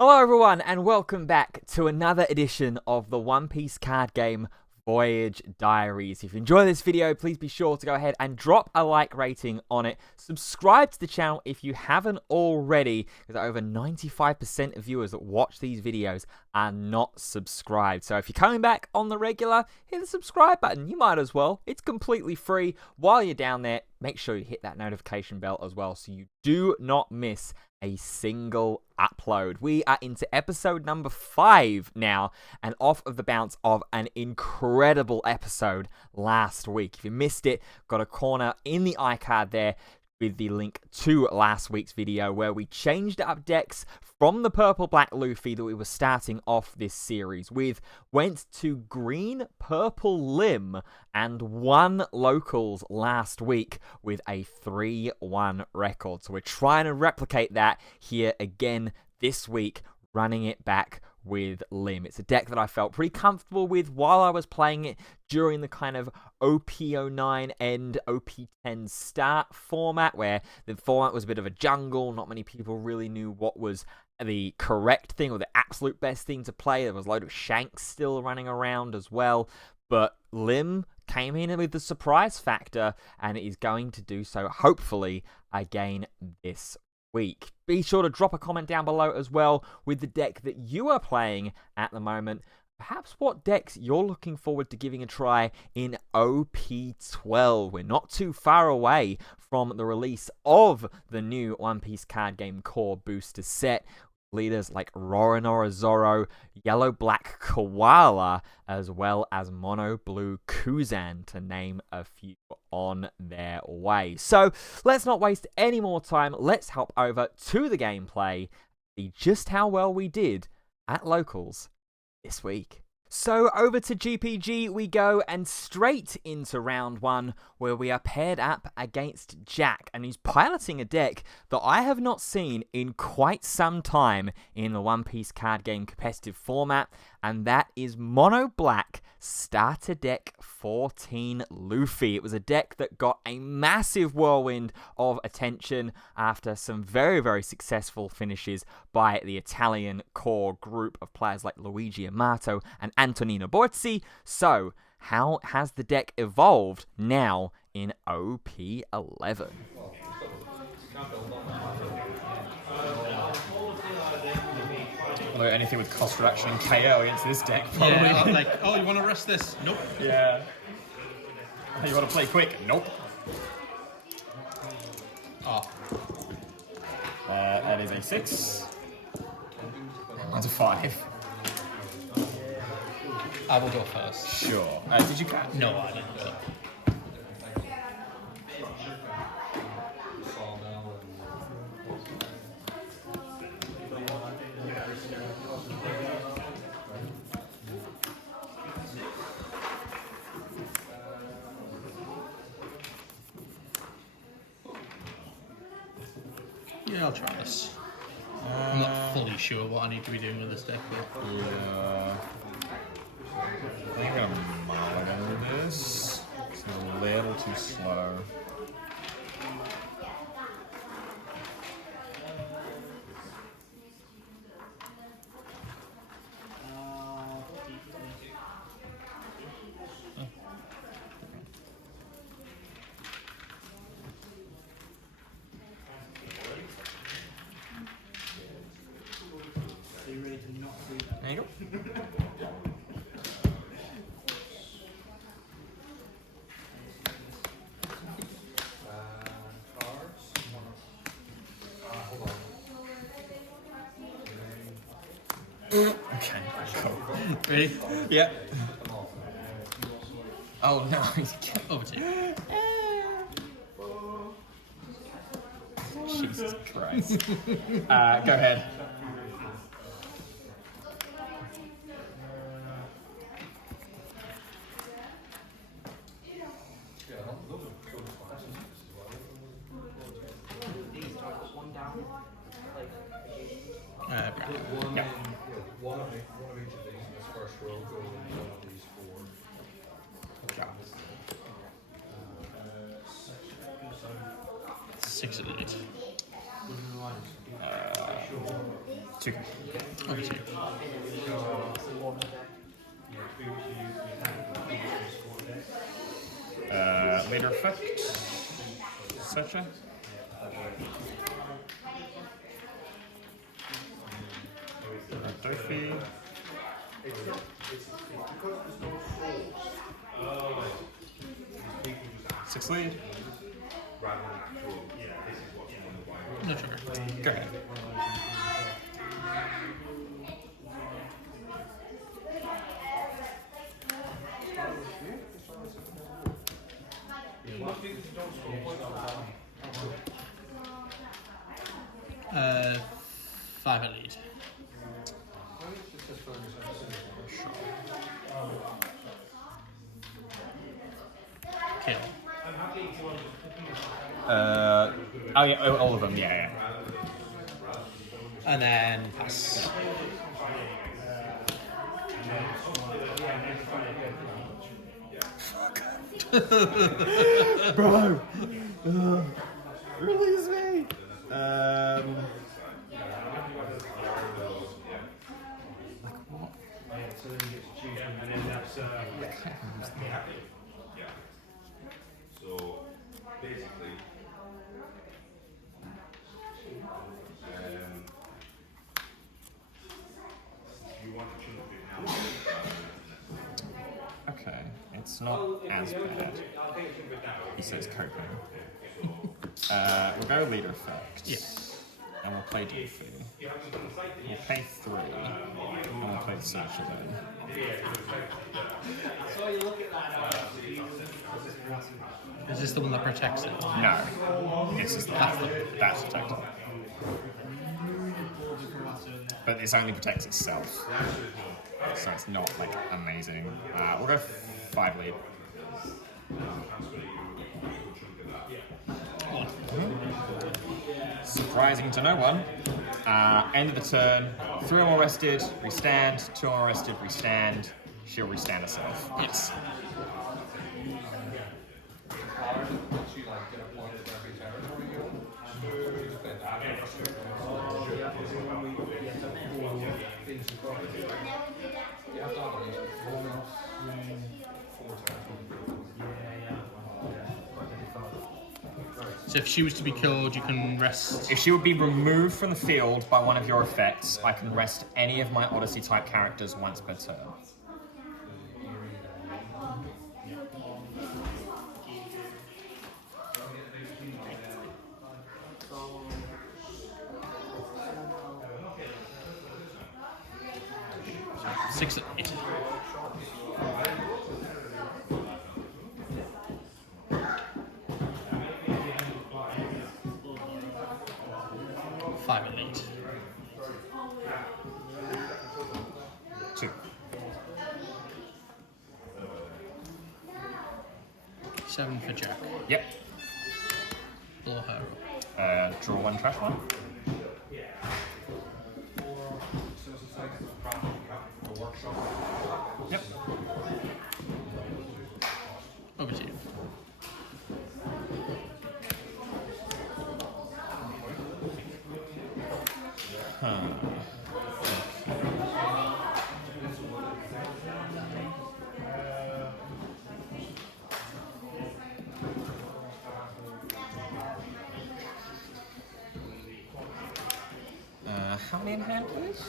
Hello everyone and welcome back to another edition of the One Piece card game Voyage Diaries. If you enjoy this video, please be sure to go ahead and drop a like rating on it. Subscribe to the channel if you haven't already, because over 95% of viewers that watch these videos are not subscribed. So if you're coming back on the regular, hit the subscribe button. You might as well. It's completely free. While you're down there, make sure you hit that notification bell as well so you do not miss a single upload. We are into episode number 5 now, and off of the bounce of an incredible episode last week. If you missed it, got a corner in the iCard there with the link to last week's video where we changed up decks from the purple black Luffy that we were starting off this series with, went to green purple Lim and won locals last week with a 3-1 record. So we're trying to replicate that here again this week, running it back with Lim. It's a deck that I felt pretty comfortable with while I was playing it during the kind of OP09 end, OP10 start format, where the format was a bit of a jungle. Not many people really knew what was the correct thing or the absolute best thing to play. There was a load of Shanks still running around as well. But Lim came in with the surprise factor and is going to do so, hopefully, again this week. Be sure to drop a comment down below as well with the deck that you are playing at the moment. Perhaps what decks you're looking forward to giving a try in OP12. We're not too far away from the release of the new One Piece card game core booster set. Leaders like Roronoa Zoro, Yellow Black Koala, as well as Mono Blue Kuzan, to name a few on their way. So let's not waste any more time. Let's hop over to the gameplay, see just how well we did at locals this week. So over to GPG we go, and straight into round 1, where we are paired up against Jack, and he's piloting a deck that I have not seen in quite some time in the One Piece card game competitive format, and that is Mono Black Starter Deck 14 Luffy. It was a deck that got a massive whirlwind of attention after some very, very successful finishes by the Italian core group of players like Luigi Amato and Antonino Borzi. So, how has the deck evolved now in OP11? Although anything with cost reduction and KO against this deck, probably. Yeah, like, oh, you want to rest this? Nope. Yeah. Oh, you want to play quick? Nope. Oh. That is a 6. That's a 5. I will go first. Sure. Did you catch? No, I didn't go. Yeah, I'll try this. I'm not fully sure what I need to be doing with this deck though. Yeah. I think I'm gonna mulligan this. It's a little too slow. There you go. Okay, cool. Ready? Yeah. Oh no, he's Over to you. Jesus Christ. Go ahead. Yeah. One of each of these in this first row goes in one of these 4. 6 of these. 2. Over to you. Leader effect. Searcher. Dofi. Six lead. No trigger. Go ahead. Uh, 5 at lead. Kill. Oh yeah, all of them. Yeah. And then pass. Bro, release me. So basically, you want to choose it now. Okay, it's not as bad. He says coping. We'll go leader effect. Yes. And we'll play Doofy. We'll pay 3. And we'll play the Searcher then. Is this the one that protects it? No. It's just that's protected. But this only protects itself. So it's not like amazing. We'll go 5 lead. Surprising to no one. End of the turn. 3 more rested, restand. 2 more rested, restand. She'll restand herself. Yes. So if she was to be killed, you can rest. If she would be removed from the field by one of your effects, I can rest any of my Odyssey type characters once per turn. Six at 8. Five at lead. 2. 7 for Jack. Yep. Blow her up. Draw 1, trash 1. Yep. Over to you. How many in hand, please?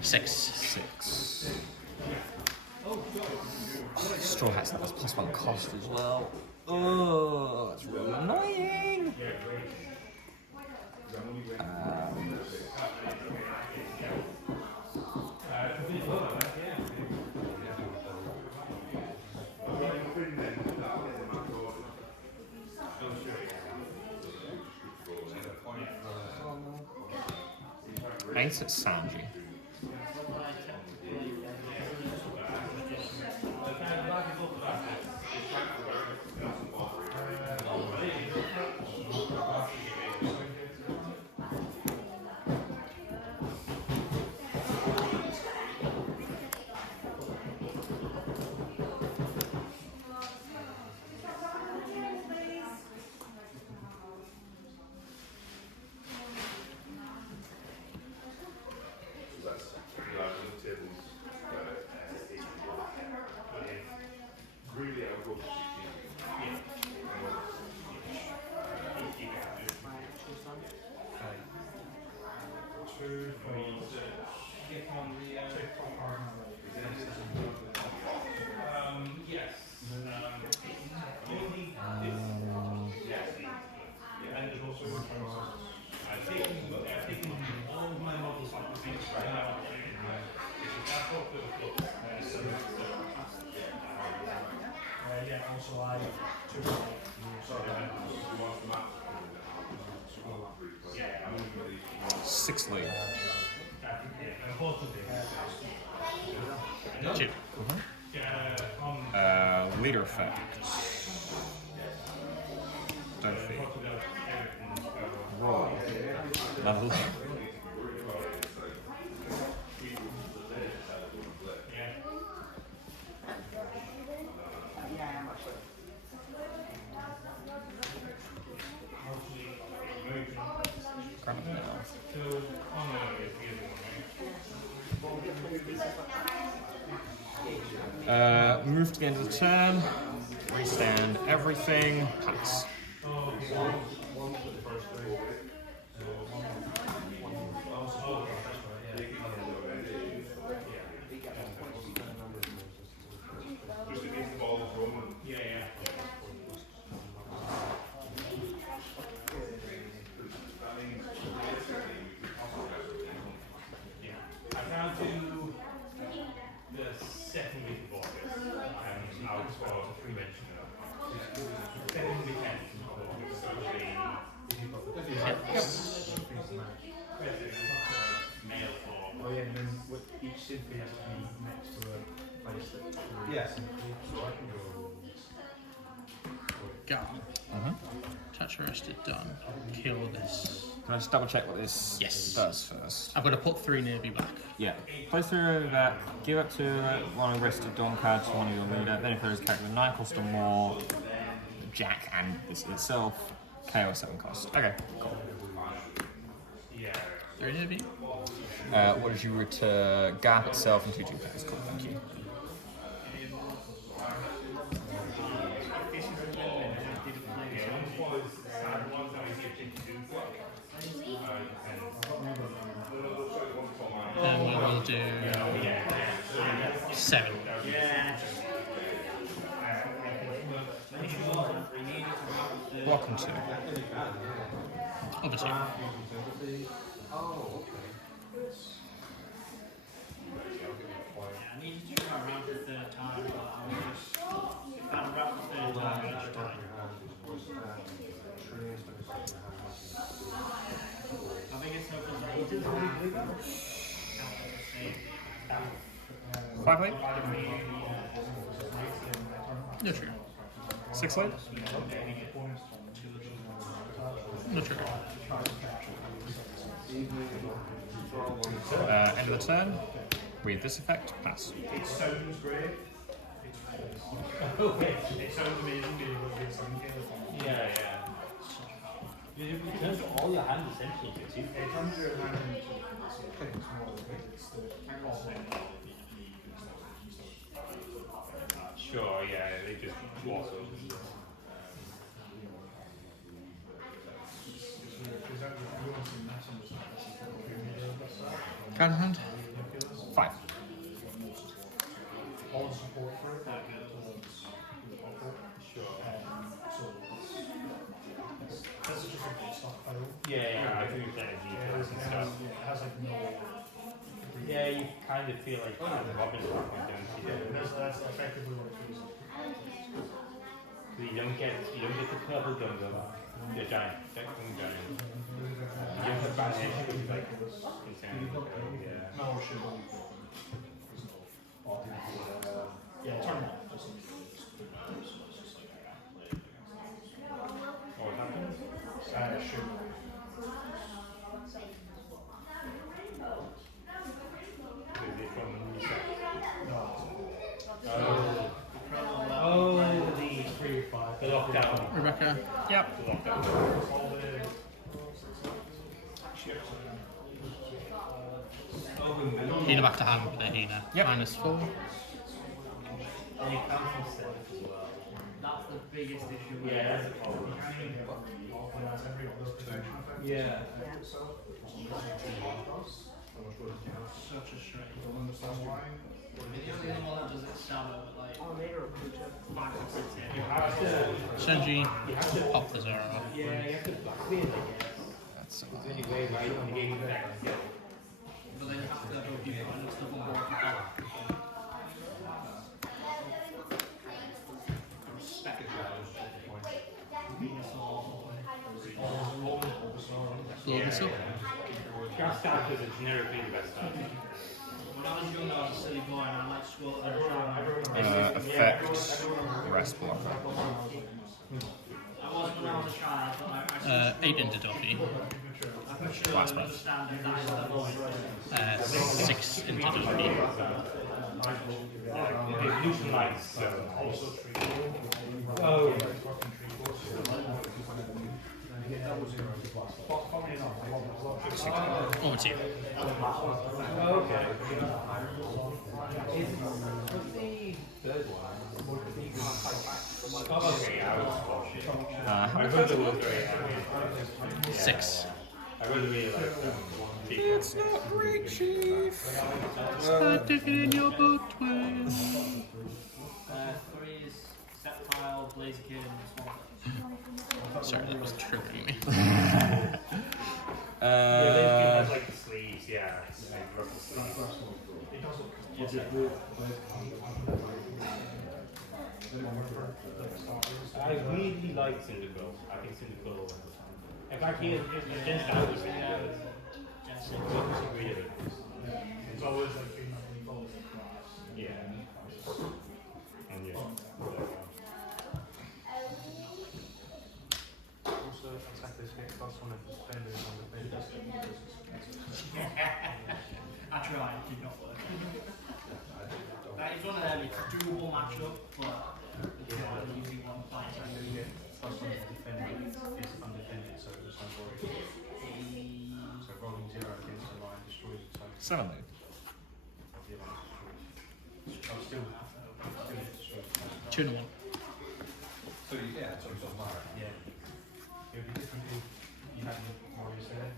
6. 6. Straw Hat's that was +1 cost as well. Oh, that's really annoying. Ace at Sanji. 2 for yes. And there's also I've taken all of my models off the beach right now. Yeah, also I took Sixth league. Chip. Leader effect. Don't feed. Roll. Another leader. Move to the end of the turn, restand everything, pass. Go. Touch arrested, done. Kill this. Can I just double check what this Yes. does first? I've got to put 3 nearby back. Yeah. Place through that, give up to one arrested Dawn card to one of your leader. Then if there is a character with 9 cost or more, Jack and this itself, KO 7 cost. Okay, cool. 3 nearby. What did you return? Garp itself and 2 G-packs. Cool, thank you. And we will do 7. Welcome to. Over 2. I need to try around the 3rd time, but I'm just if I'm around the 3rd time each time. I think it's not good. 5 lead? No trigger. 6 lead? No trigger. End of the turn. With this effect, pass. It sounds great. It's false. It sounds amazing being able to get some kind of Yeah, yeah. You turn all your hand essentially to 2. it turns your hand into it's more it's the Sure, yeah, they just walk over. Card in hand. 5. all the support for it that Sure. so this is just a bit stockpile. Yeah, I think it's energy and stuff. It has like no Yeah, you kind of feel like Robin, don't you? that's effectively what it feels like. You don't get the purple gun the giant, that gun giant. You have the bad energy like yeah. No, shit. Yeah, turn it off. What happens? Shoot. Is it from the new set? No. Oh, the 3 or 5. The lockdown. Rebecca. Yep. The lockdown. All the chips. Hina back to hand with a Hina. Yep. -4. And you come from 7 as well. That's the biggest issue. Yeah, that's a problem. Organize every other protection effect. Yeah. Such a stretch. The only one that does it shallow, but like 5 or 6 hits. Shenji, pop the Zara. Yeah, you have to clear it. That's Anyway, right, on the game back. But then you have to hope you've got enough stuff on board to back. Respect. Venus or blow this up. Grass start is a generically the best start. when I was young, I was a silly boy and I liked squat and try. Effect, rest block. I was when I was a child, but I 8 into Duffy. I'm sure I understand that that's the point. 6 into Duffy. Okay, loosen lights. Oh. Over to you. Okay. I really look great. 6. I really like It's not great, Chief. Start digging in your butt, twin. 3 is set pile, blaze kid, and swamp. Sorry, that was triggering me. yeah, they has like the sleeves, yeah. Like purple sleeves. I really like Cyndaquil. I think Cyndaquil. In fact, he is against that was really good. It's always like being on the ball. Yeah. And yeah. Also, attack this next plus one of the defenders on the bench. I tried, it did not work. It's one of them, it's a doable matchup, but it's not an easy one to fight. Plus one of the defender is undefended, so there's no worry. So rolling 0 against the line destroys the total 7 move. of the line destroyed. Oh, still destroys the total. 2 to 1. So yeah, so it's on Mara. Yeah. It would be different if you had warriors there.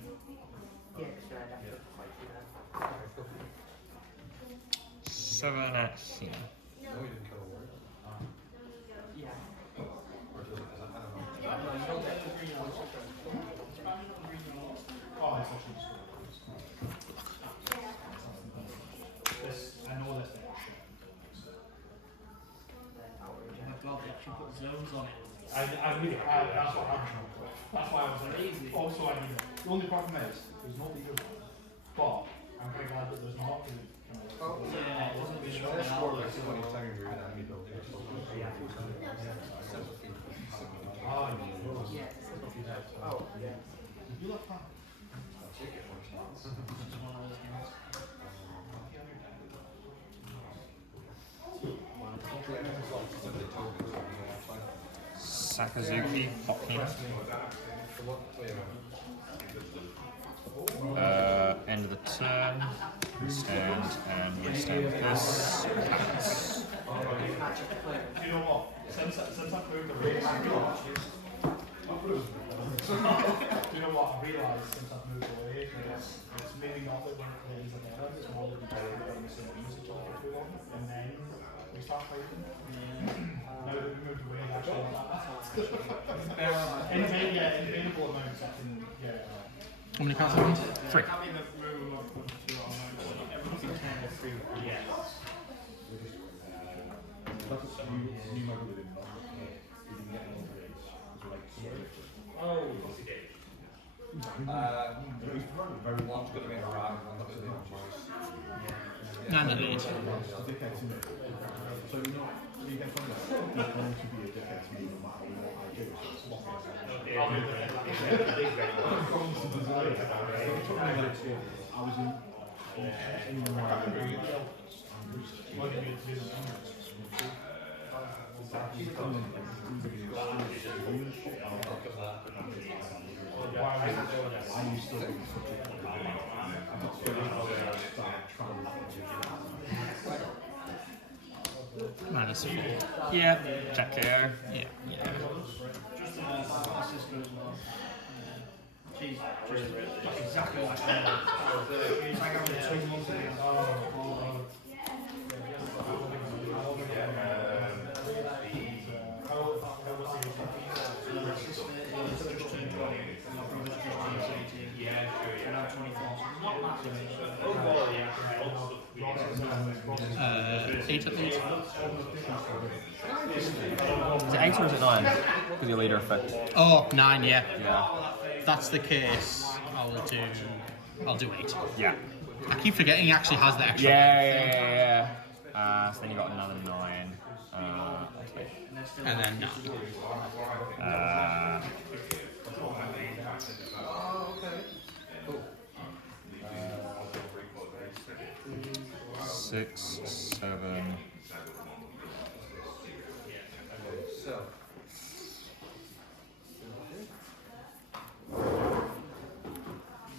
Yeah. 7 at C. No, you didn't kill a warrior. Oh, it's actually this, I know this thing. Oh my god, they actually put zones on it. That's what happened. That's why I was like, Crazy. also I need it. The only problem is, there's no leader one. But, I'm very glad that there's not. Yeah, it wasn't really That's strong more out. like somebody telling you that enemy building. Oh, Yeah. oh, yeah. You look fine. It's one of those games. Sakazuki, Hopkins. End of the turn. We stand and we stand with this. Pass. You know what? Since I've moved the race, do you know what? I realised since I've moved away, it's maybe not that we're playing together, it's more that we play the same games each other for too long, and then we start fighting. Now that we moved away, actually, in painful amounts, I can, yeah. How many cards have you? 3. I can't even remember what I put to on mine. Everyone's in 10. Yes. Oh, what's the game? Very one's going to be a round, one's going to be a choice. 9 at 8. So you know, you get from that, you're going to be a dickhead to me no matter what I do. I was in -4. Yeah. Jack KO. Yeah. Just my sister as well. She's just exactly like that. Eight at least. Is it 8 or is it 9? With your leader effect. Oh, 9, yeah. Yeah. If that's the case, I'll do 8. Yeah. I keep forgetting he actually has the extra. Yeah. So then you got another 9. And then 9. 6, 7.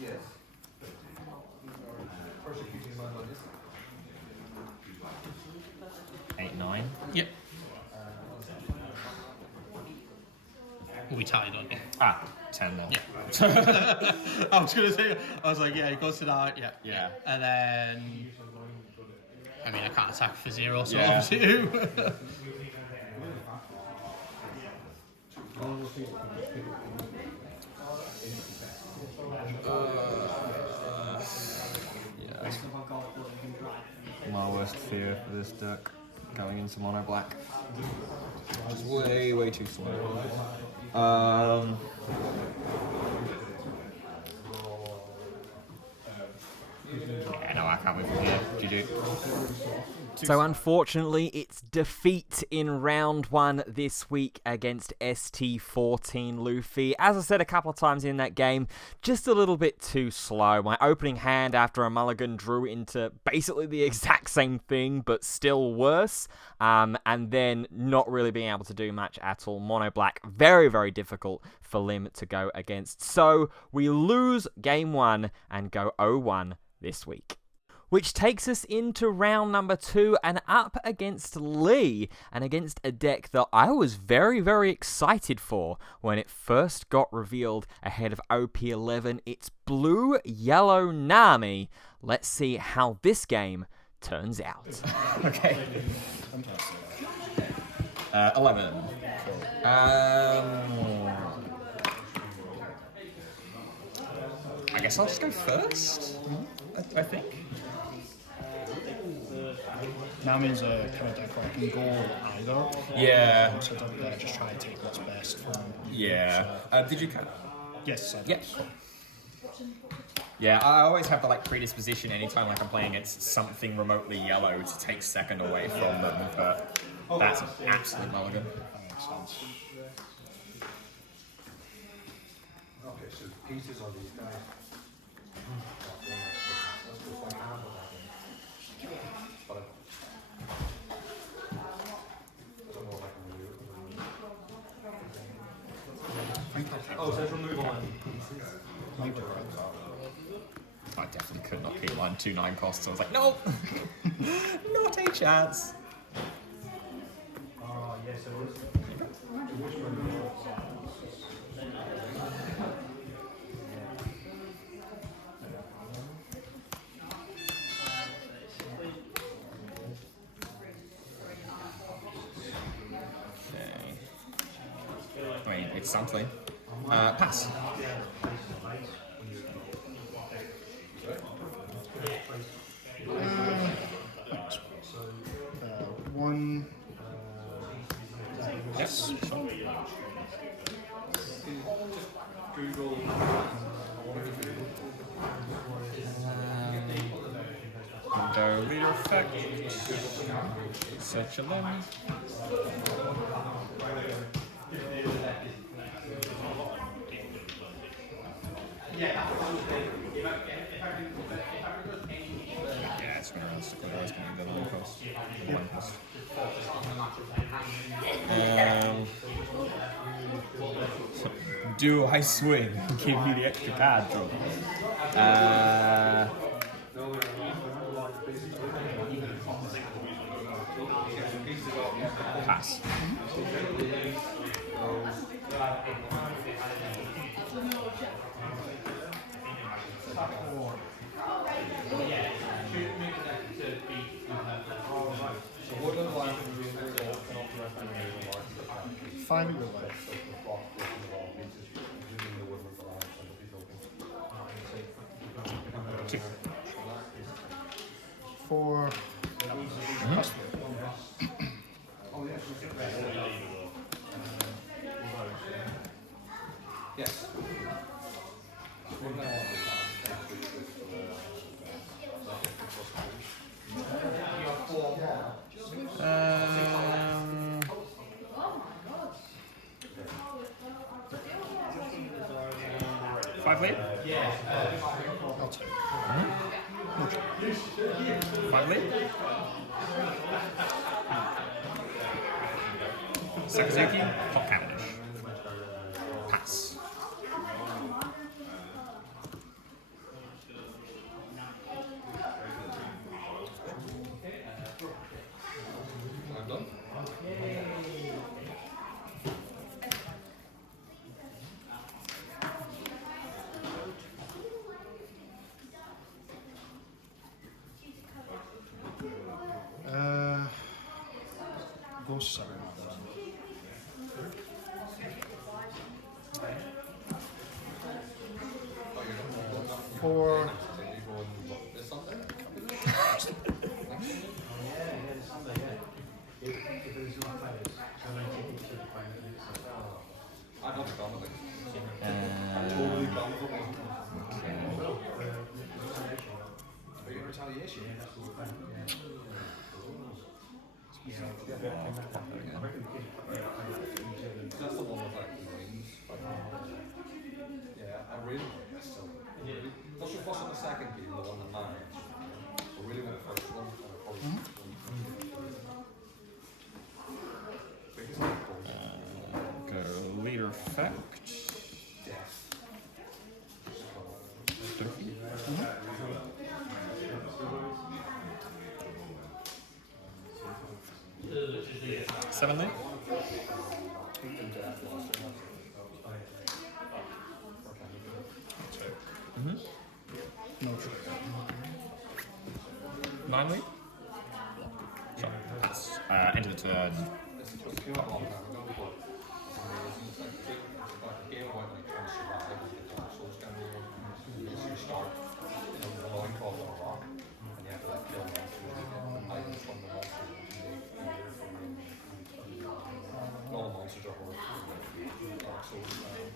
Yes. Persecuting man on this. 8, 9. Yep. We tied on it. 10 then. Yeah. I was gonna say. I was like, yeah, he goes to that. Yeah. Yeah. And then, I mean, I can't attack for 0, so Yeah. obviously 2. My worst fear for this deck, going into mono black. Which is way too slow. Yeah, no, I can't win from here. GG. So unfortunately, it's defeat in round 1 this week against ST14 Luffy. As I said a couple of times in that game, just a little bit too slow. My opening hand after a mulligan drew into basically the exact same thing, but still worse. And then not really being able to do much at all. Mono black, very difficult for Lim to go against. So we lose game 1 and go 0-1 this week. Which takes us into round number 2 and up against Lee, and against a deck that I was very excited for when it first got revealed ahead of OP11. It's blue-yellow Nami. Let's see how this game turns out. Okay. 11. I guess I'll just go first. I think. Nami's a kind of deck where I can go either. Yeah. So just try and take what's best from. Yeah. Did you cut? Yes, I do. Yeah. Yeah, I always have the predisposition anytime I'm playing against something remotely yellow to take second away from them, but that's an absolute mulligan. That makes sense. Okay, so pieces of these guys. Oh, so it's removal and I definitely could not keep mine 2-9 costs. I was like, no, not a chance. oh yes, it was. I mean, it's something. Pass. One. Yes. Window leader effect. Search a limb. Yeah, it's going to realistically always going to be the low cost. The 1 cost. Do I swing? Give me the extra card draw. Pass. 5 at your life. Two. 4. Plus 3. Yes. Five lead. I'll take it. Five lead. Sakazuki, Hot Cavendish. Pass. I'm done. Go 7. 4. This Sunday? I've not gone with it. Totally gone with it. Are you in retaliation? That's the one with like the rings. Yeah, I really like this still. What's your fuss on the second game, the one that matters? I really want the first one. And I probably biggest like Go leader effect. death. Seven lead. No trade. Nine lead. Sure. Pass. End of the turn. This was a long time ago, but it's amazing. It's like a game about like trying to survive and get Dark Souls kind of game. You start in a loincloth on a rock, and you have to like kill monsters and hide from the monsters and make fear from them. And all the monsters are horrible. Dark Souls style.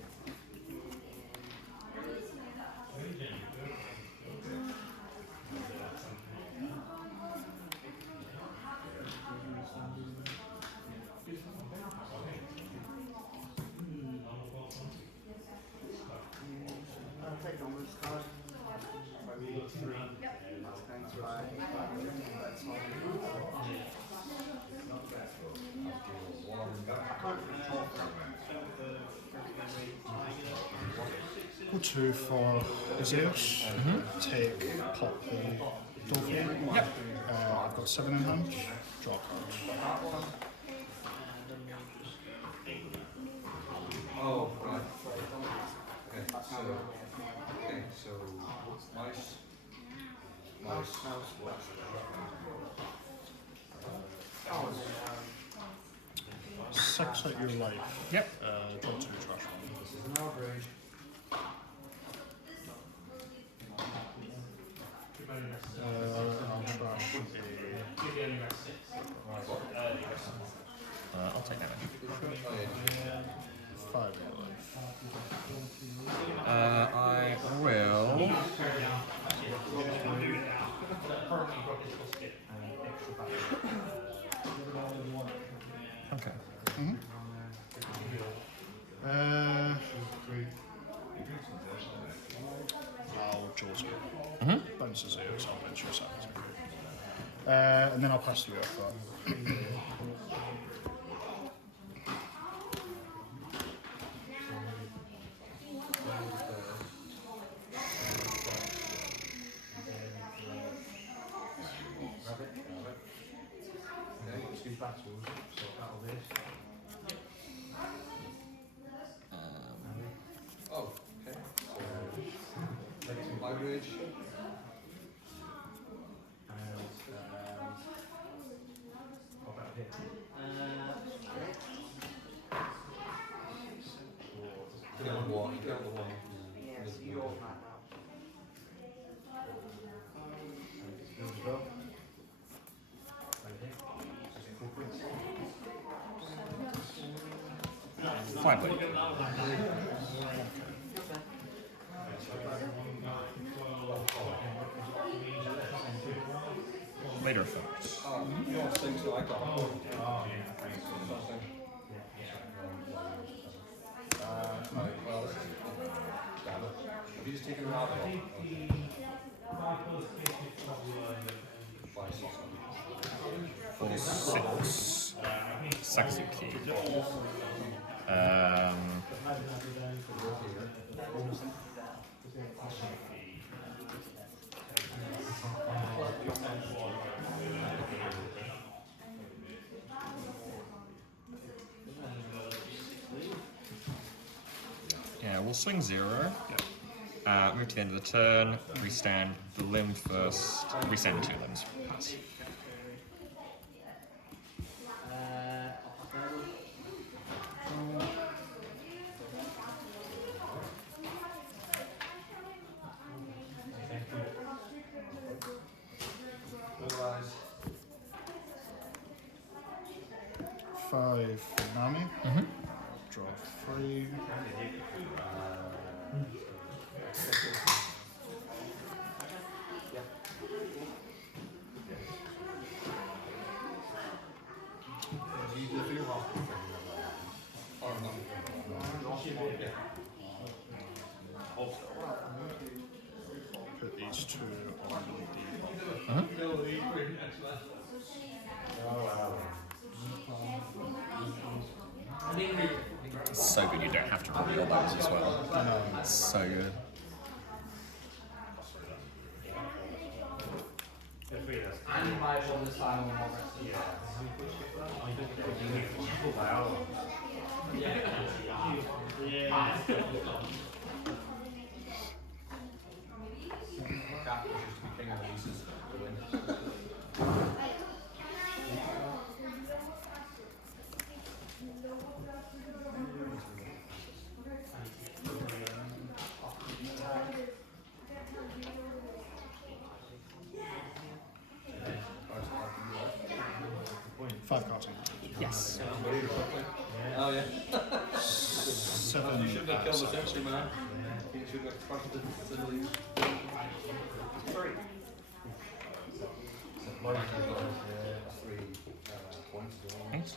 Go 2 for Zeus. Take pop the Dolphin. Yep. I've got 7 in hand. Draw cards. Oh, right. Okay, so nice. 6 at your life. Yep. Draw 2 trash one. This is an outrage. I'll trash I'll take damage. 5 at your life. I will. Okay. I'll Jaws it. Bounces Zeus, I'll bench your Saturday. And then I'll pass you off that. Oh, okay. Outrage. the one. You killed the one. Yeah, so you're on that now. Fine, please. Later effects. You don't think so? I got it. Well, have you just taken it out of it? For 6. Sakazuki. Yeah, we'll swing 0. Move to the end of the turn. Restand the limb first. Restand 2 limbs. Pass. Five for Nami. Draw 3. Put these 2 on the It's so good you don't have to reveal those as well. It's so good. And you might want this time on the rest of Cap was used to be king of the leases to win. Five cards. Yes. Oh yeah. 7. You shouldn't have killed the century man. You shouldn't have crushed the facilities. Points. 8.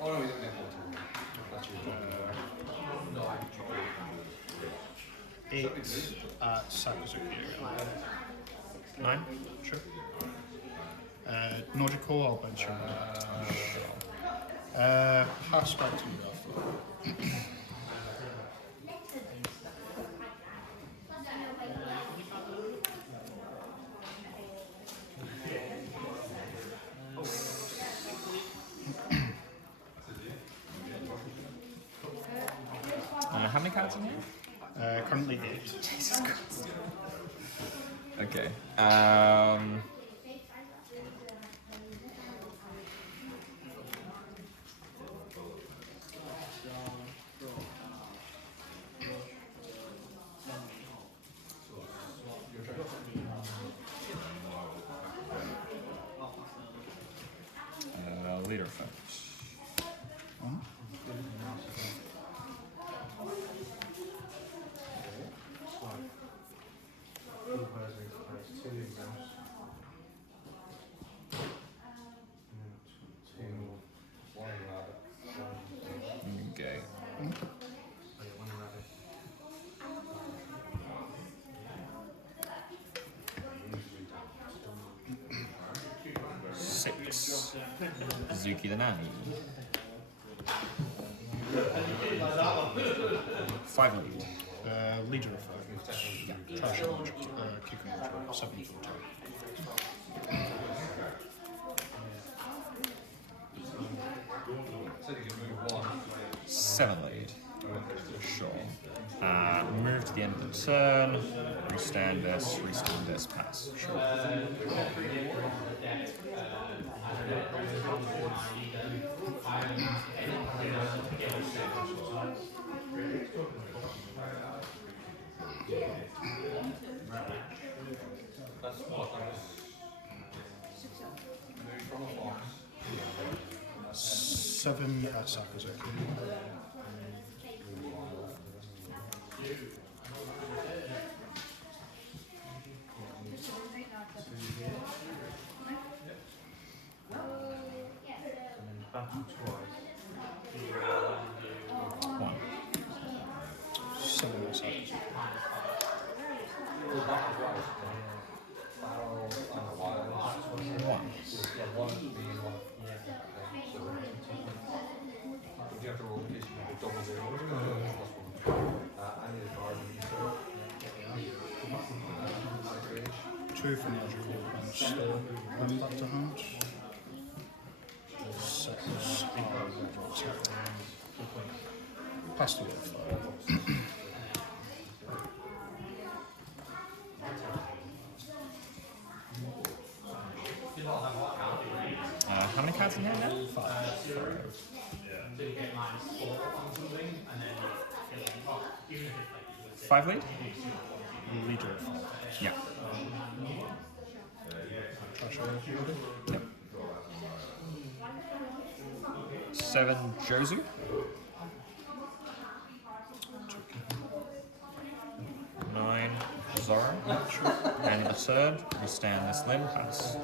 Oh no, we don't get points. That's your 8 at Sakazuki. 9. Sure. Nordico, I'll bench him. Pass back to you after. How many cards in here? Currently 8. Jesus Christ. Okay. Leader effects. Okay. 6. Zuki the Nani. 5 lead. Leader effect. Yeah. Trash logic. Kick on 7 for the time. 7 lead. Sure. Move to the end of the turn. Restand this, pass. Sure. That's what I was. Moved from a fox. 7 attack, is it? One. 7 attack. One. You have to roll in case you get double zero. I need a card. 2 from the edge of the still. 1 back to hand. 6. Pass the wheel. How many cards in hand now? 5. Five lead? Leader. Yeah. Trash out. Yep. 7 Josu. 9 Zoro. And the third, we stand this limb pass.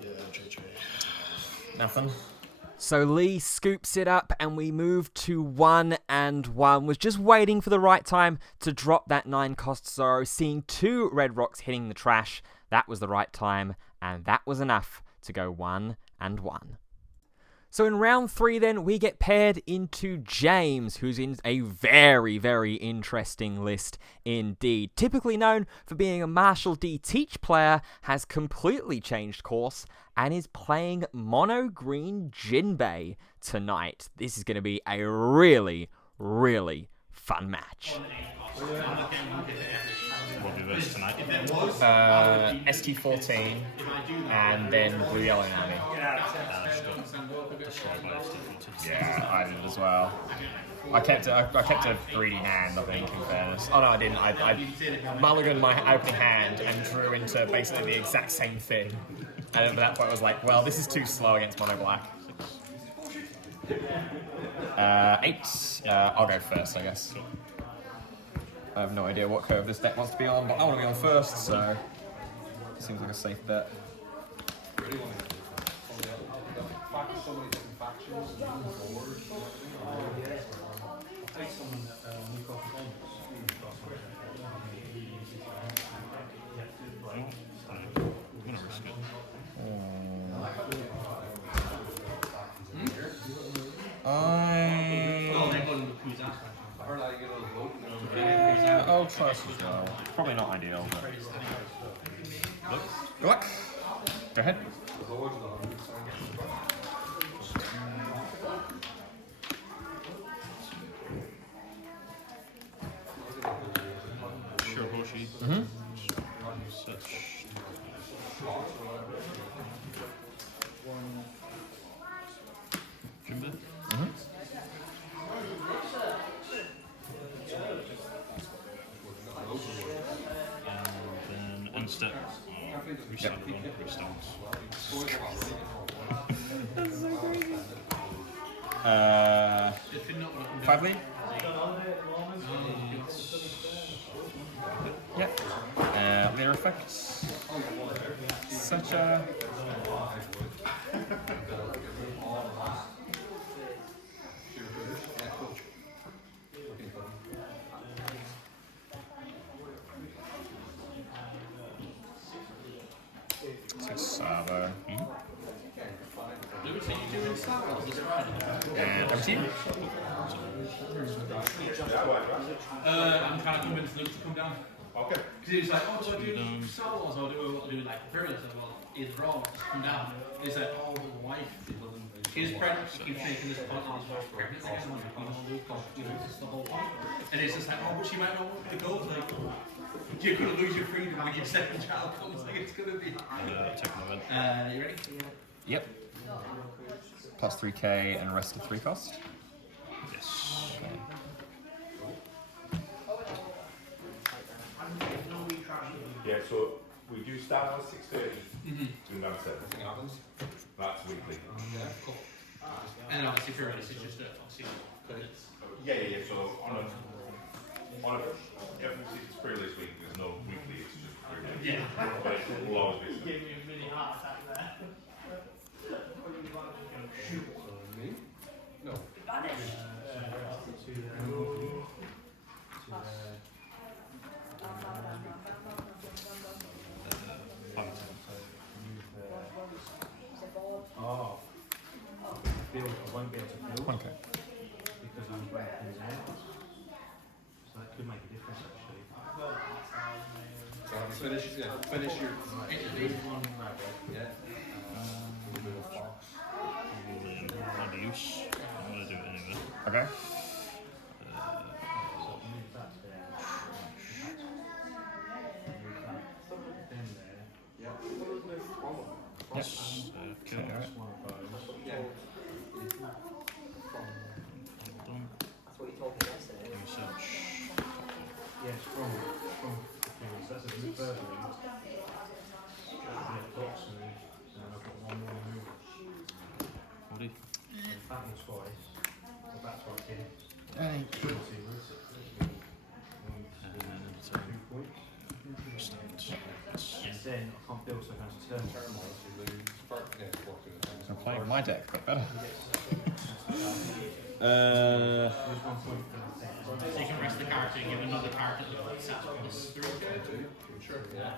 Yeah, JJ. Nothing. So Lee scoops it up and we move to 1 and 1. Was just waiting for the right time to drop that 9-cost Zoro. Seeing 2 red rocks hitting the trash, that was the right time, and that was enough to go 1 and 1. So in round 3 then, we get paired into James, who's in a very, very interesting list indeed. Typically known for being a Marshall D Teach player, has completely changed course and is playing Mono Green Jinbei tonight. This is going to be a really, really fun match. What do this tonight? ST14 and then Blue Yellow Army. Yeah, I did as well. I kept a greedy hand, I think, in fairness. Oh no, I didn't. I mulliganed my opening hand and drew into basically the exact same thing. And at that point I was like, well, this is too slow against mono black. 8. I'll go first, I guess. I have no idea what curve this deck wants to be on, but I want to be on first, so it seems like a safe bet. Yeah, I'll trust as well. Probably not ideal, but... Good luck. Go ahead. Shirohoshi. Such. Jimba. And then unstep. Restart one. Restart. That's so crazy. 5 lead? Yep. Leader effects. Such a... Savo. And over to you. I'm trying to convince Luke to come down. Okay. Because he was like, oh, do I do Star Wars or do like Pyramids? I said, well, it's wrong, just come down. He's like, oh, the wife. She's pregnant, she keeps making this point that his wife's pregnant again. I'm like, Luke, this is the whole point. And it's just like, oh, but she might not want to go. Like, You're going to lose your freedom when your second child comes. Like it's going to be. Check them in. You ready? Yep. Plus 3k and rest of 3 cost. Yes. Okay. Yeah, so we do start at 6:30. Do down at 7. Nothing happens. That's weekly. Yeah, cool. And then obviously for us, it's just obviously it's. Yeah. So on a if it's pre-release week, there's no weekly. It's just pre-release. Yeah. But it will always be. Gave me a mini heart attack there. Me? No. Oh. I won't be able to build 1k. because I'm breaking things out. So that could make a difference actually. So finish your. One rabbit. Yeah. A little bit of fox. Abuse. I'm going to do it anyway. Okay. So move that there. Move that then there. Yeah. Yes. Kill this one of those. Yeah. Done. That's what you told me yesterday. Research. Yeah, strong appearance. That's a good further in. Yeah, box move. And then I've got one more move. Body. That one twice. Well, that's right here. Hey. Two points. And then I can't build so I can turn. Termites, you lose. I'm playing my deck a bit better. There's 1 point for the thing. So you can rest the card to give another card that looks like Saturn. This is 3 Sure. Yeah.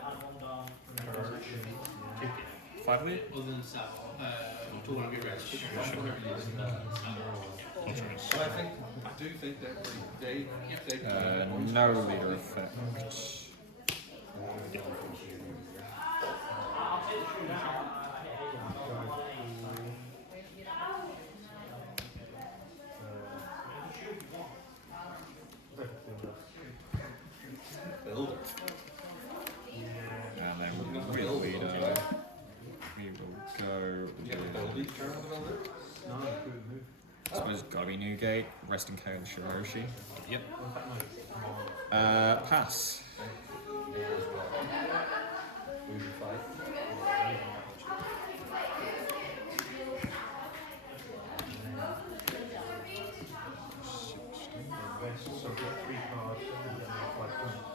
Two. 5 lead? Other than Saturn, to one of your rest. So I do think that they No leader effect. builder. And then real leader. We will go. You have ability to turn on the builder? No, I couldn't move. I suppose it's gotta be Newgate, Resting K and Shiroshi. Yep. In fact, no. Pass. Move your 5. Rest, so I've got 3 cards and then 5 points.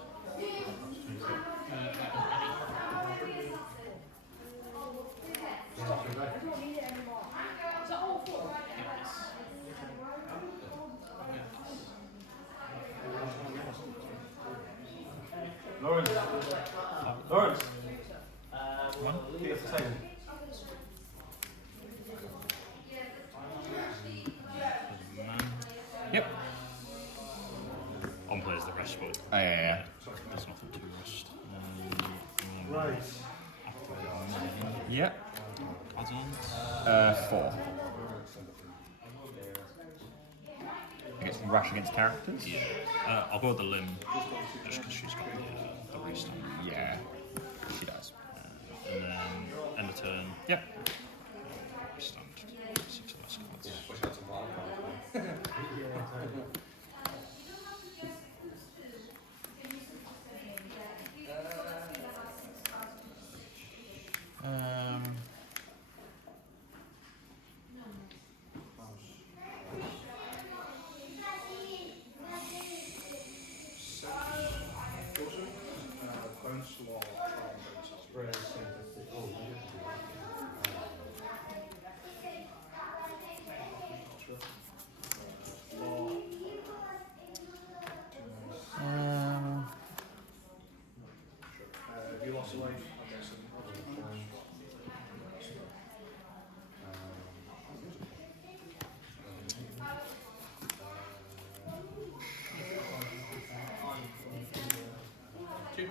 Lawrence! Lawrence! Pick up the table. Yep. On plays the rest, but Yeah. there's nothing to rest. Right. Yep. Odds-ons. 4. I guess rush against characters? Yeah. I'll go with the limb, just because she's got the restart. Yeah. She does. And then end of turn. Yep. Stand. 6 of us cards. Wish I had some wild cards. Have you lost a life? I'm guessing. Two.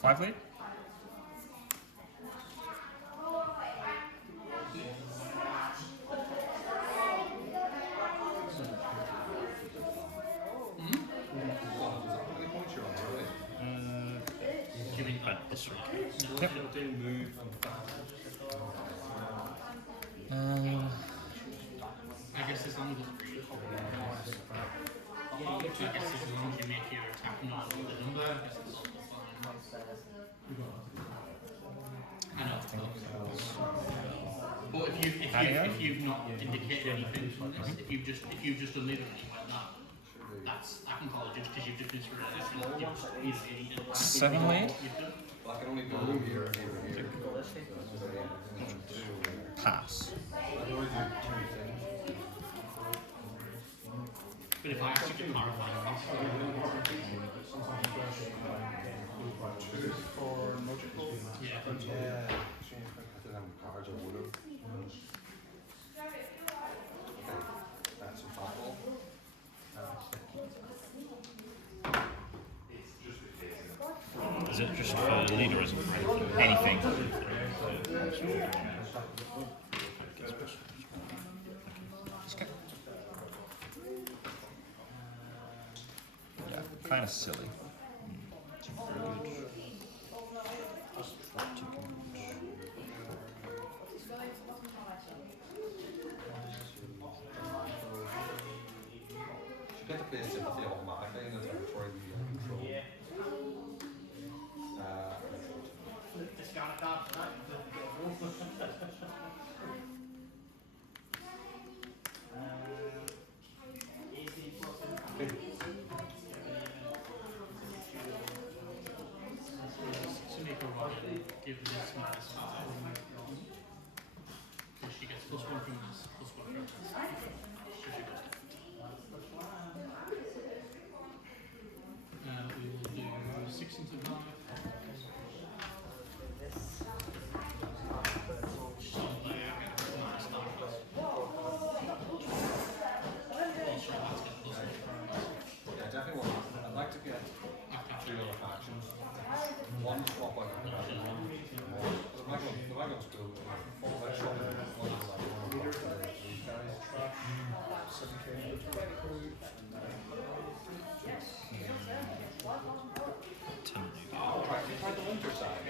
Five lead? but this one. Yep. I guess as long as it's free. I guess as long as you make your attack not the number, I guess it's all fine. I know. But if you've not indicated anything from this, if you've just done anything like that, that's I can call it just because you've just been through it. 7 lead. Well, I can only go here. Pass. But if I actually can clarify For logical. yeah. Cards or wood. That's a bottle. Is it just for the leader, or is it for anything? Yeah, kind of silly. You get to play sympathy automatically in the territory you control. So make her roll and give this minus 5. So she gets +1 from this, +1 from this. So she goes we will do 6 into 5. So there, I get a minus 9. Also, that's got +1. Yeah, definitely want. I'd like to get two other factions. One swap out. The Wagons go full out shop. These guys. 7K. Try the winter side.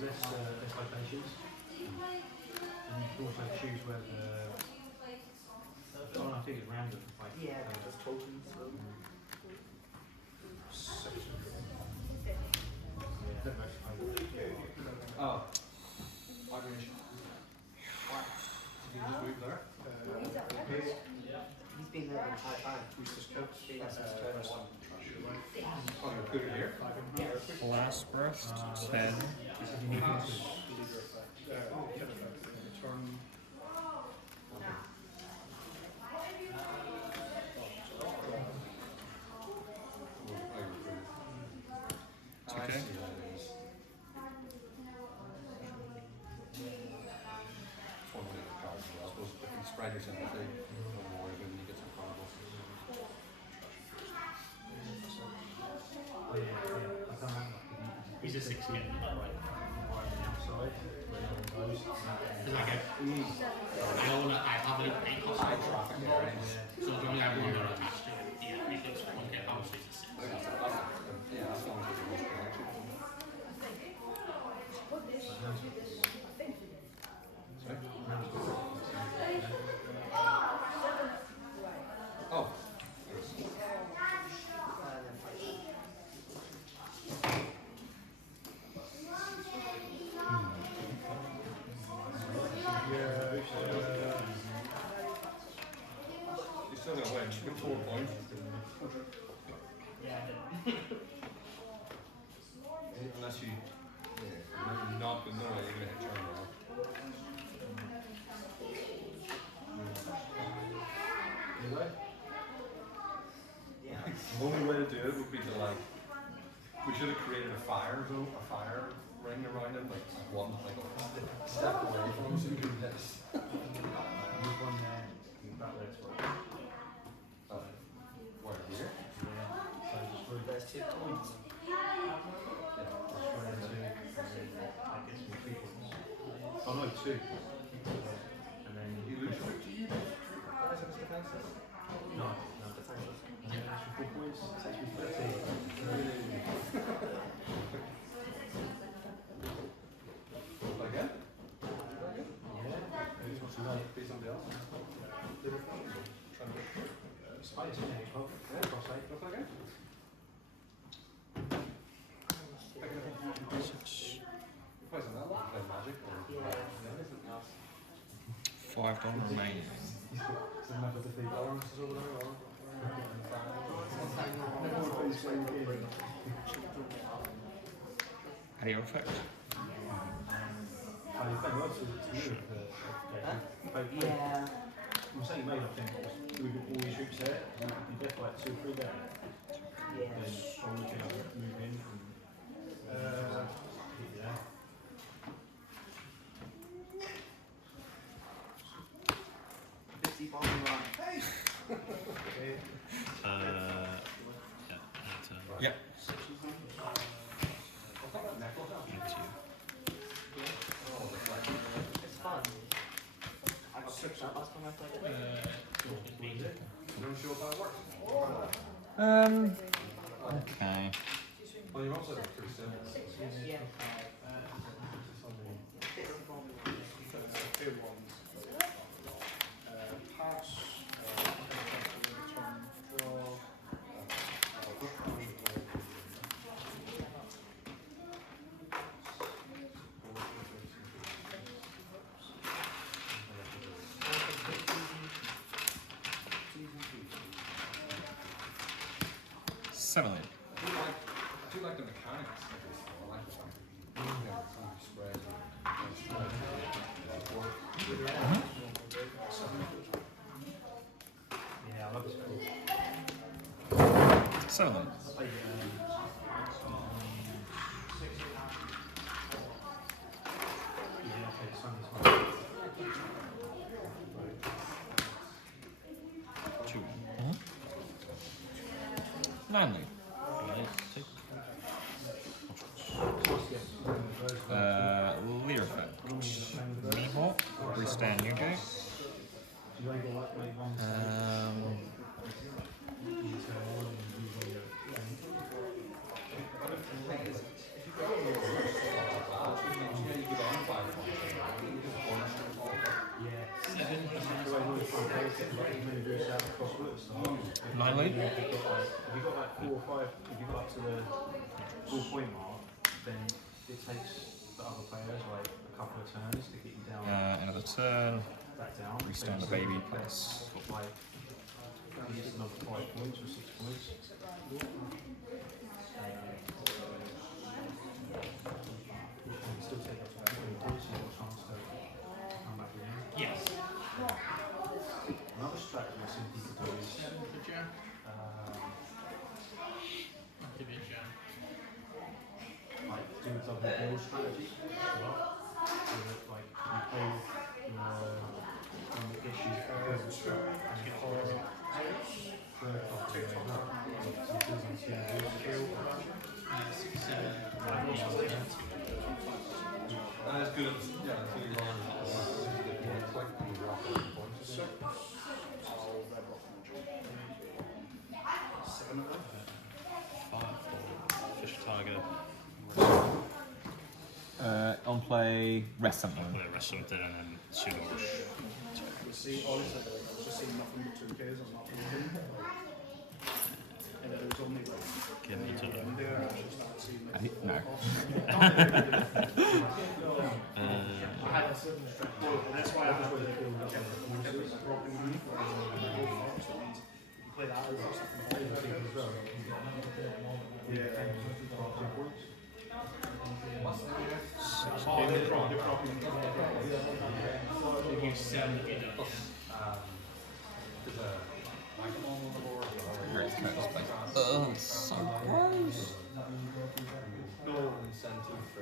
Less locations. And you can also choose where the. Oh, I think it's random. Like, Just tokens. Oh. Migration. Did you just move there? He's been there the entire time. Useless coats. Oh, you put it here? Blast burst, 10. Turn. Okay. Spread your sympathy. Don't worry when you get some cards. He's a 6 again. outside, where no one goes. Because I have an 8 cost. High traffic areas. So as long as I have one that attached to it, yeah, it goes from 1K, obviously it's a 6. Yeah, that's the one with the most connection. Oh. You're still gonna win. You get 4 points. Unless you, you're not good, no way you're gonna hit turn off. The only way to do it would be to like, we should have created a fire zone, a fire ring around him, like one, like a step away from him so he couldn't hit us. Move one there, back there as well. Where, here? So just move There's 2 points. square two, and then that gets me 3 points. Oh no, 2. And then You lose 2 guys in his defenses? no, no. And then extra 4 points, takes me 13. Highest in any club. Yeah, cross 8. Go for the game. Plays on that one. Play Magic or anything else. $5 remaining. Remember the big Lawrence's over there? How do you affect? And you think that's to you, yeah. I'm saying you made, I think, moving all your troops there, you left like 2 or 3 there. Yes. Then all you can move in and yeah. Yep. It's fun. I got tripped out last time I played it. You're not sure if that works? Okay. Well, you've also got 3 symbols. Yeah. Pass. Similarly. I do like the mechanics of this though. I like the fact that you can spread Yeah, I love this cool. Similarly. Two. Manly. Lear effect. Mihawk. Restand Newgate. Nine lead. If you got like 4 or 5, if you got up to the 4-point mark, then it takes the other players like a couple of turns to get you down. End of the turn. Back down. Restand the baby plus. Like, use another 5 points or 6 points. Still take up to that 20 points, so you've got a chance to come back again. Yes. Another strategy I've seen people do is For Jack. Give it a Jack. like do a double ball strategy. So that like you play the issue and you follow That's good. Yeah, until you run. It's like when you walk over points. Fish target. On play, rest something. Play the rest of it and then shoot over. See, honestly, I was just seeing nothing but 2Ks on that building. And there was only like Give me to the. there, I just started seeing like No. that's why I have to dropping the move. So it means you play that over Give you 7 if you don't. There's a microphone on the board. Great curse, like, oh, it's so gross. No incentive for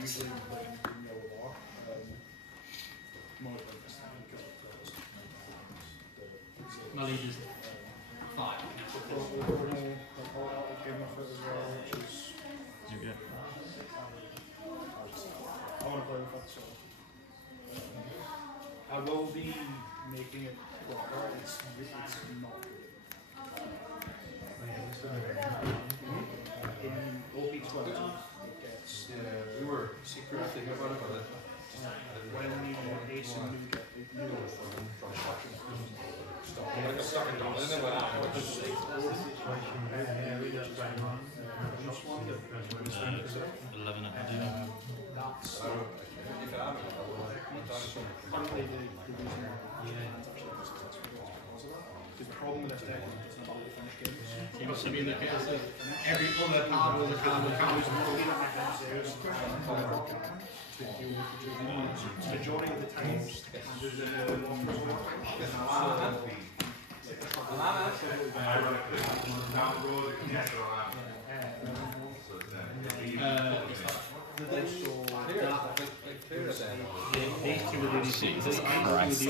usually playing no war. More like this because My lead is 5. I want to play with that, so I will be making it proper. It's not good. In OP20, it gets we were secret thinking about it, but when the ace and new get new like a 11 at the That's apparently the reason it's actually been successful because of that. Because the problem with this deck is it doesn't allow you to finish games. You must have been the case of every other card will count. Majority of the times, there's These two are the only Jesus things. Christ.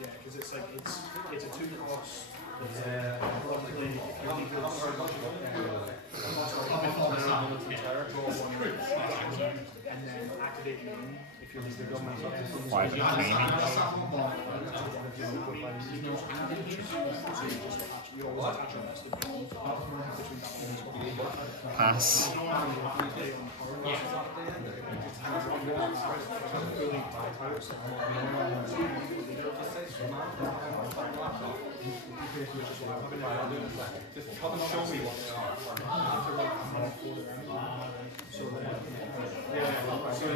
yeah, because it's like it's a 2-cost. And then activate main if you're the government. Why is it gaming? You always attach your nested between that. Pass. So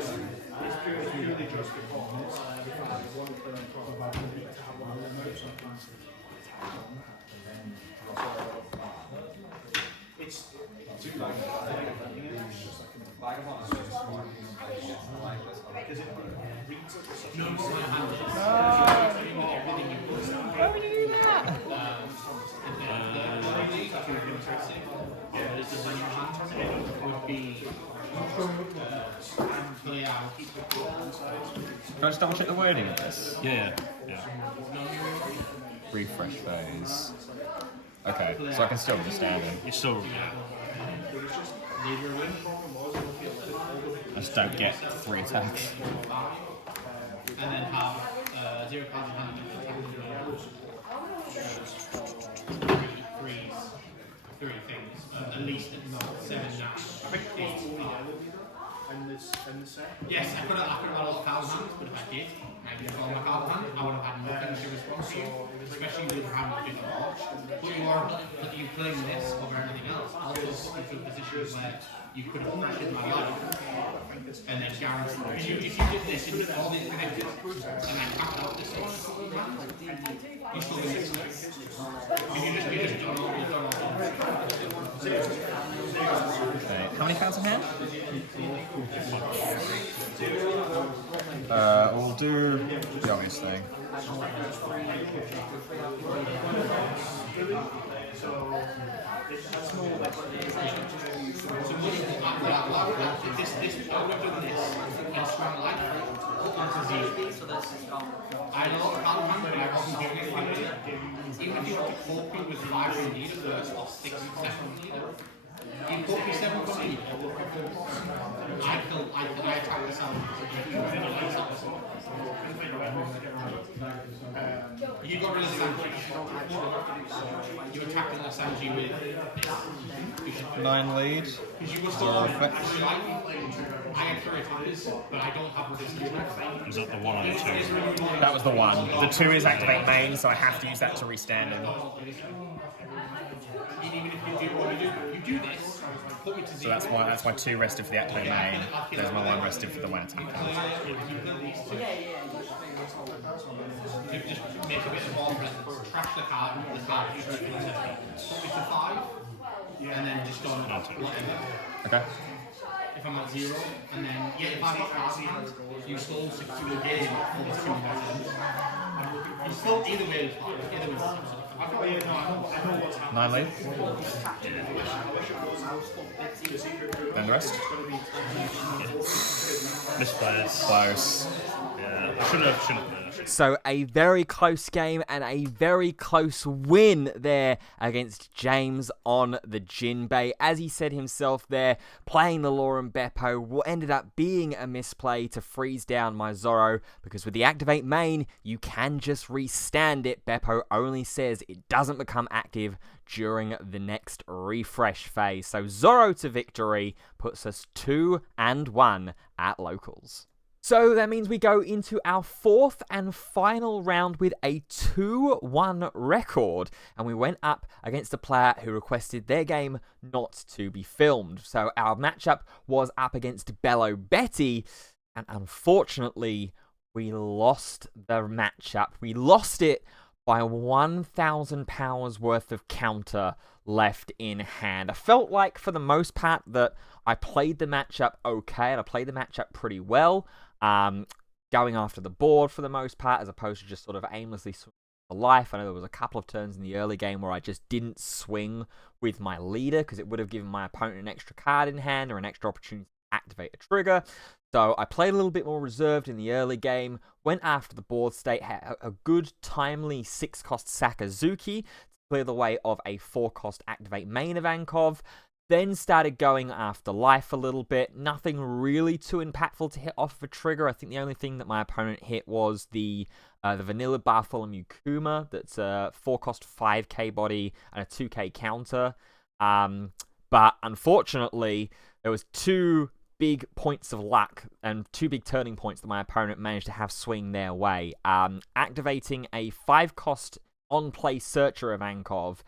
it's purely just because one player in front of to have one of the notes on it's too like because it reads it such No, it's not handled. Everything you put aside. Why would you do that? Would be play out. Can I just double check the wording of this? Yeah. Refresh phase. Okay, so I can still understand it. It's still. I just don't get 3 attacks. And then have 0 cards in hand three things. At least 7 now. I think 8. in the set. Yes, I could have had a lot of cards in hand, but if I did, I did all my cards in hand, I would have had nothing to respond to, especially with how much it was. But you playing this over anything else, also into a position where you could have pressured my life and then guaranteed. If you did this and all these connected and I capped out this one, you still win this. You just done all you've done all. Okay, how many cards in hand? We'll do the obvious thing. I had a lot of cards in hand, but I wasn't doing anything with it. Even if you want to copy with 5 from leader first or 6 and 7 from leader, you copy 7 from leader. I attack the sound. You got rid of the Sanji. You attacked the Sanji with 9 lead. because you were still on it. I had 3 attacks, but I don't have resistance. Is that the 1 or the 2? That was the 1. The 2 is activate main, so I have to use that to restand him. Even if you do what you do this, put me to 0. So that's my 2 rested for the activate main. There's my 1 rested for the 1 attack. You just make a bit of more presence, trash the card, put me to 5, and then just on whatever. Okay. If I'm at 0, and then if I've got cards in hand, you still stick to the game over 2 versions. You still either way is fine. Either way is fine. I know what's happening. 9 lead. Then the rest. Misfires. Close. Yeah. Shouldn't have. So a very close game and a very close win there against James on the Jinbei. As he said himself there, playing the Lauren Beppo ended up being a misplay to freeze down my Zoro, because with the activate main, you can just restand it. Beppo only says it doesn't become active during the next refresh phase. So Zoro to victory puts us 2-1 at locals. So that means we go into our fourth and final round with a 2-1 record, and we went up against a player who requested their game not to be filmed. So our matchup was up against Bello Betty, and unfortunately, we lost the matchup. We lost it by 1,000 powers worth of counter left in hand. I felt like, for the most part, that I played the matchup okay, and I played the matchup pretty well. Going after the board for the most part, as opposed to just sort of aimlessly swinging for life. I know there was a couple of turns in the early game where I just didn't swing with my leader, because it would have given my opponent an extra card in hand or an extra opportunity to activate a trigger. So I played a little bit more reserved in the early game, went after the board state, had a good timely 6-cost Sakazuki to clear the way of a 4-cost activate main of Ankov. Then started going after life a little bit. Nothing really too impactful to hit off of a trigger. I think the only thing that my opponent hit was the vanilla Bartholomew Kuma. That's a 4-cost 5k body and a 2k counter. But unfortunately, there was 2 big points of luck and 2 big turning points that my opponent managed to have swing their way. Activating a 5-cost on-play searcher of Ankov,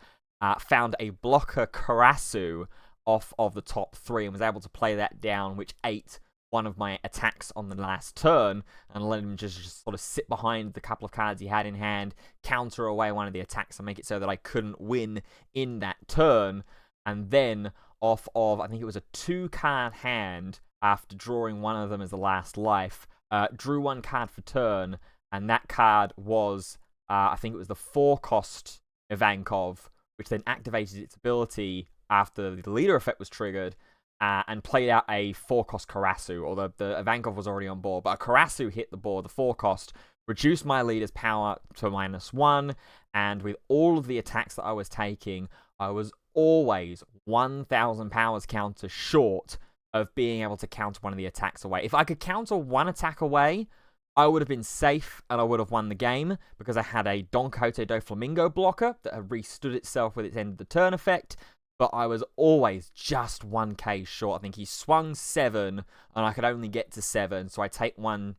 found a blocker Karasu off of the top 3 and was able to play that down, which ate one of my attacks on the last turn and let him just sort of sit behind the couple of cards he had in hand, counter away one of the attacks and make it so that I couldn't win in that turn. And then off of, I think it was a 2-card hand, after drawing one of them as the last life, drew 1 card for turn, and that card was, I think it was the 4-cost Ivankov, which then activated its ability after the leader effect was triggered, and played out a 4-cost Karasu, although the Ivankov was already on board. But a Karasu hit the board, the 4-cost, reduced my leader's power to -1, and with all of the attacks that I was taking, I was always 1,000 powers counter short of being able to counter one of the attacks away. If I could counter 1 attack away, I would have been safe and I would have won the game, because I had a Don Quixote do Flamingo blocker that had restood itself with its end of the turn effect, but I was always just 1k short. I think he swung 7 and I could only get to 7, so I take one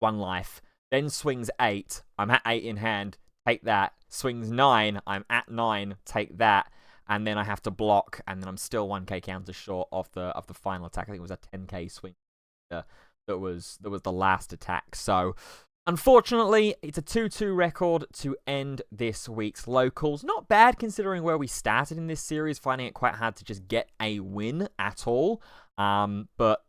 life, then swings 8, I'm at 8 in hand, take that, swings 9, I'm at 9, take that, and then I have to block, and then I'm still 1k counter short of the final attack. I think it was a 10k swing that was the last attack. So unfortunately, it's a 2-2 record to end this week's locals. Not bad considering where we started in this series, finding it quite hard to just get a win at all. But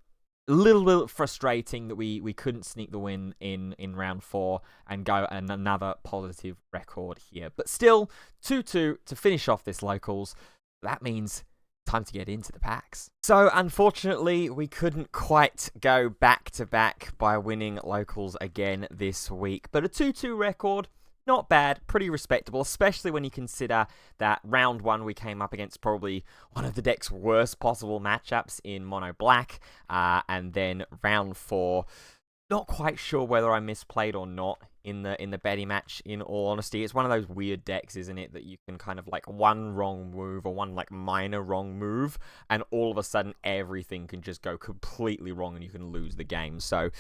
a little frustrating that we couldn't sneak the win in round 4 and go another positive record here. But still, 2-2 to finish off this locals. That means time to get into the packs. So unfortunately, we couldn't quite go back-to-back by winning locals again this week. But a 2-2 record, not bad, pretty respectable, especially when you consider that round 1 we came up against probably one of the deck's worst possible matchups in Mono Black. And then round 4, not quite sure whether I misplayed or not in the Betty match, in all honesty. It's one of those weird decks, isn't it, that you can kind of like one wrong move or one like minor wrong move, and all of a sudden everything can just go completely wrong and you can lose the game. So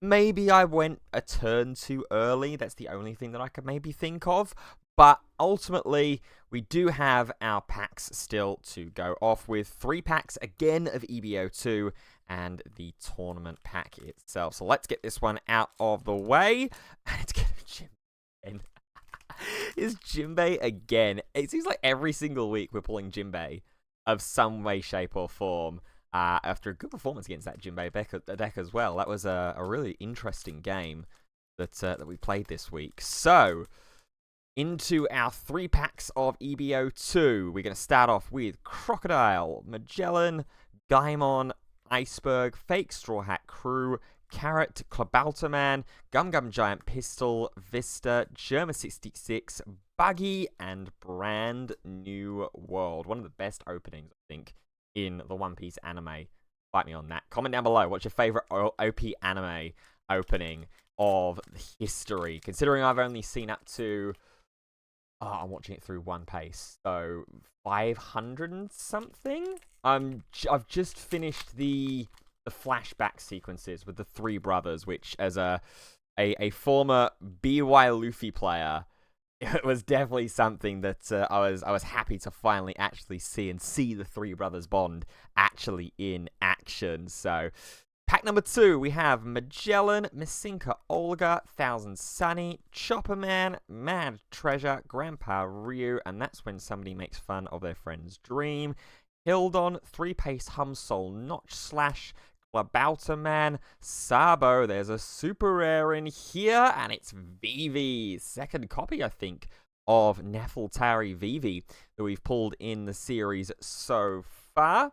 maybe I went a turn too early. That's the only thing that I could maybe think of. But ultimately, we do have our packs still to go off with. 3 packs again of EBO2 and the tournament pack itself. So let's get this one out of the way. And it's going to be Jinbei again. It's Jinbei again. It seems like every single week we're pulling Jinbei of some way, shape, or form. After a good performance against that Jinbei deck as well. That was a really interesting game that we played this week. So into our 3 packs of EBO2. We're going to start off with Crocodile, Magellan, Gaimon, Iceberg, Fake Straw Hat Crew, Carrot, Klabauterman, Gum Gum Giant Pistol, Vista, Germa 66, Buggy, and Brand New World. One of the best openings, I think, in the One Piece anime. Fight me on that. Comment down below. What's your favorite OP anime opening of history? Considering I've only seen up to... I'm watching it through One Piece, so 500 and something? I've just finished the flashback sequences with the three brothers, which, as a former BY Luffy player, it was definitely something that I was happy to finally actually see the three brothers bond actually in action. So, pack number 2, we have Magellan, Masinka Olga, Thousand Sunny, Chopper Man, Mad Treasure, Grandpa Ryu, and that's when somebody makes fun of their friend's dream. Hildon, 3-Pace Humsole, Notch Slash, Klabauter Man, Sabo. There's a super rare in here, and it's Vivi. Second copy, I think, of Nefeltari Vivi that we've pulled in the series so far.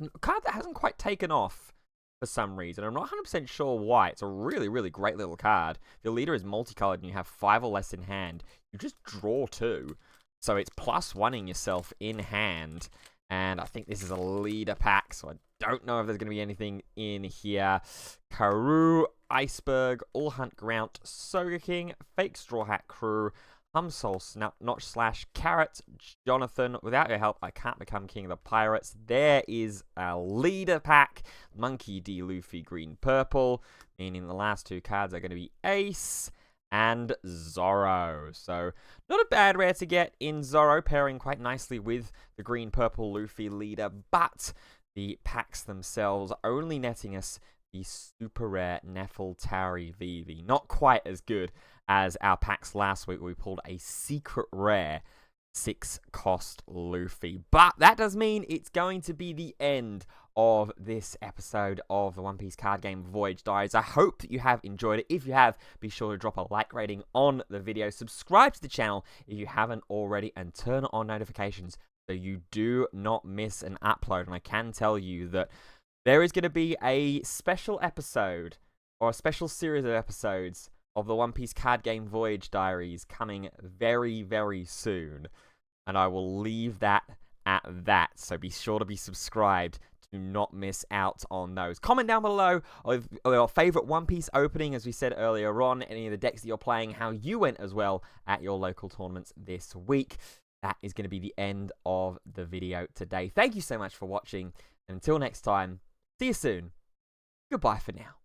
A card that hasn't quite taken off for some reason. I'm not 100% sure why. It's a really, really great little card. If your leader is multicolored and you have 5 or less in hand, you just draw 2. So it's +1ing yourself in hand. And I think this is a leader pack, so I don't know if there's going to be anything in here. Karoo, Iceberg, All Hunt Grout, Soga King, Fake Straw Hat Crew, Humsole, Notch Slash, Carrot, Jonathan. Without your help, I can't become King of the Pirates. There is a leader pack. Monkey D. Luffy, Green Purple, meaning the last 2 cards are going to be Ace and Zorro. So, not a bad rare to get in Zorro, pairing quite nicely with the Green Purple Luffy leader, but the packs themselves only netting us the super rare Nefeltari Vivi. Not quite as good as our packs last week, where we pulled a secret rare 6-cost Luffy. But that does mean it's going to be the end of this episode of the One Piece card game Voyage Diaries. I hope that you have enjoyed it. If you have, be sure to drop a like rating on the video. Subscribe to the channel if you haven't already, and turn on notifications so you do not miss an upload. And I can tell you that there is going to be a special episode, or a special series of episodes, of the One Piece card game Voyage Diaries coming very, very soon. And I will leave that at that. So be sure to be subscribed to not miss out on those. Comment down below of your favorite One Piece opening, as we said earlier on, any of the decks that you're playing, how you went as well at your local tournaments this week. That is going to be the end of the video today. Thank you so much for watching. And until next time, see you soon. Goodbye for now.